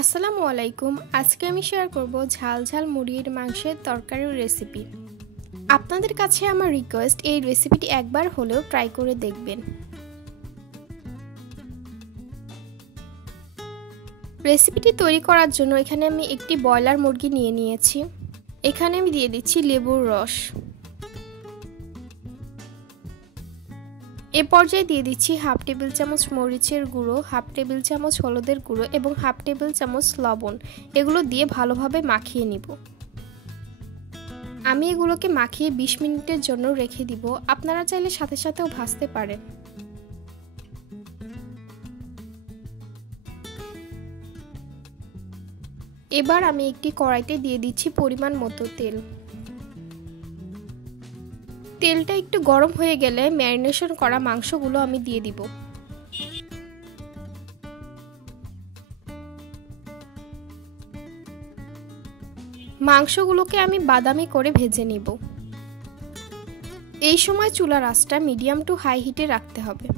আসসালামু আলাইকুম। আজকে আমি শেয়ার করব ঝাল ঝাল মুরগির মাংসের তরকারির রেসিপি। আপনাদের কাছে আমার রিকোয়েস্ট, এই রেসিপিটি একবার হলেও ট্রাই করে দেখবেন। রেসিপিটি তৈরি করার জন্য এখানে আমি একটি ব্রয়লার মুরগি নিয়ে নিয়েছি। এখানে আমি দিয়ে দিচ্ছি লেবুর রস। এ পর্যায়ে দিয়ে দিচ্ছি হাফ টেবিল চামচ মরিচের গুঁড়ো, হাফ টেবিল চামচ হলুদের গুঁড়ো এবং হাফ টেবিল চামচ লবণ। এগুলো দিয়ে ভালোভাবে মাখিয়ে নিব। আমি এগুলোকে মাখিয়ে 20 মিনিটের জন্য রেখে দিব। আপনারা চাইলে সাথে সাথেও ভাজতে পারেন। এবার আমি একটি কড়াইতে দিয়ে দিচ্ছি পরিমাণ মতো তেল। তেলটা একটু গরম হয়ে গেলে ম্যারিনেশন করা মাংসগুলো আমি দিয়ে দিব। মাংসগুলোকে আমি বাদামি করে ভেজে নিব। এই সময় চুলার আঁচটা মিডিয়াম টু হাই হিটে রাখতে হবে।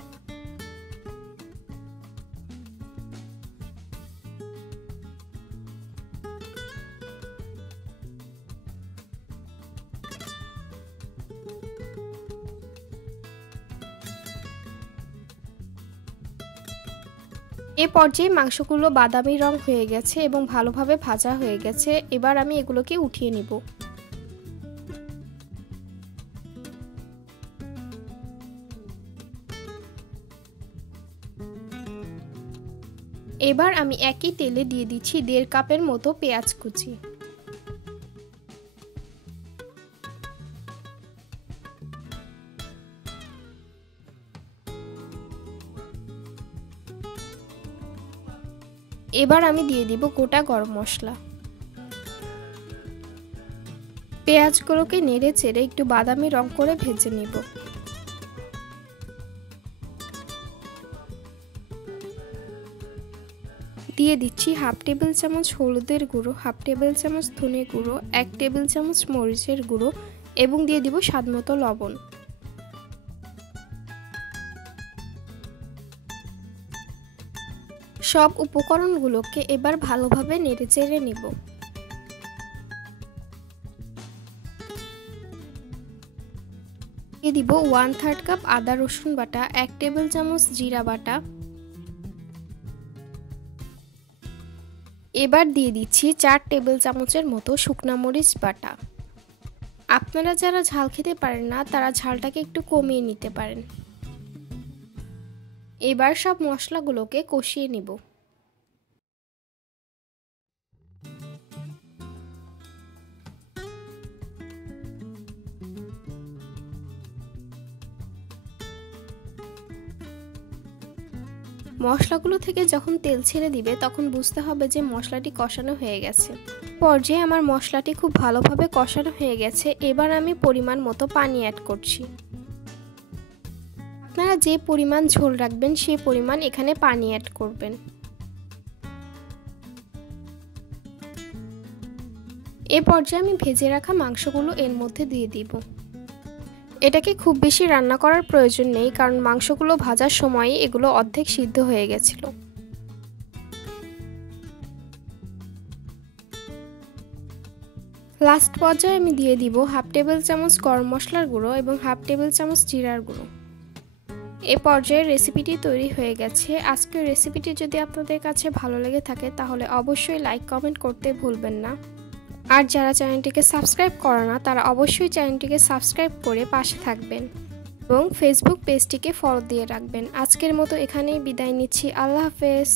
এ পর্যায়ে মাংসগুলো বাদামি রং হয়ে গেছে এবং ভালোভাবে ভাজা হয়ে গেছে। এবার আমি এগুলোকে উঠিয়ে নিব। এবার আমি একই তেলে দিয়ে দিচ্ছি 1.5 কাপের মতো পেঁয়াজ কুচি। এবার আমি দিয়ে দিব গোটা গরম মশলা। পেঁয়াজগুলোকে নেড়ে চেড়ে একটু বাদামি রং করে ভেজে নিব। দিয়ে দিচ্ছি হাফ টেবিল চামচ হলুদের গুঁড়ো, হাফ টেবিল চামচ ধনে গুঁড়ো, 1 টেবিল চামচ মরিচের গুঁড়ো এবং দিয়ে দিব স্বাদমতো লবণ। সব উপকরণগুলোকে এবার ভালোভাবে নেড়েচেড়ে নিব। দিয়ে দিব 1/3 কাপ আদা রসুন বাটা, 1 টেবিল চামচ জিরা বাটা। এবার দিয়ে দিচ্ছি 4 টেবিল চামচের মতো শুকনা মরিচ বাটা। আপনারা যারা ঝাল খেতে পারেন না তারা ঝালটাকে একটু কমিয়ে নিতে পারেন। এবার সব মশলাগুলোকে কষিয়ে নিব। মশলাগুলো থেকে যখন তেল ছেড়ে দিবে তখন বুঝতে হবে যে মশলাটি কষানো হয়ে গেছে। পর্যায়ে আমার মশলাটি খুব ভালোভাবে কষানো হয়ে গেছে। এবার আমি পরিমাণ মতো পানি অ্যাড করছি। আপনারা যে পরিমাণ ঝোল রাখবেন সেই পরিমাণ এখানে পানি অ্যাড করবেন। এ পর্যায়ে আমি ভেজে রাখা মাংসগুলো এর মধ্যে দিয়ে দিব। এটাকে খুব বেশি রান্না করার প্রয়োজন নেই, কারণ মাংসগুলো ভাজার সময় এগুলো অর্ধেক সিদ্ধ হয়ে গেছিল। লাস্ট পর্যায়ে আমি দিয়ে দিব হাফ টেবিল চামচ গরম মশলার গুঁড়ো এবং হাফ টেবিল চামচ জিরার গুঁড়ো। এ পর্যায়ে রেসিপিটি তৈরি হয়ে গেছে। আজকের রেসিপিটি যদি আপনাদের কাছে ভালো লেগে থাকে তাহলে অবশ্যই লাইক কমেন্ট করতে ভুলবেন না। আর যারা চ্যানেলটিকে সাবস্ক্রাইব করে না তারা অবশ্যই চ্যানেলটিকে সাবস্ক্রাইব করে পাশে থাকবেন এবং ফেসবুক পেজটিকে ফলো দিয়ে রাখবেন। আজকের মতো এখানেই বিদায় নিচ্ছি। আল্লাহ হাফেজ।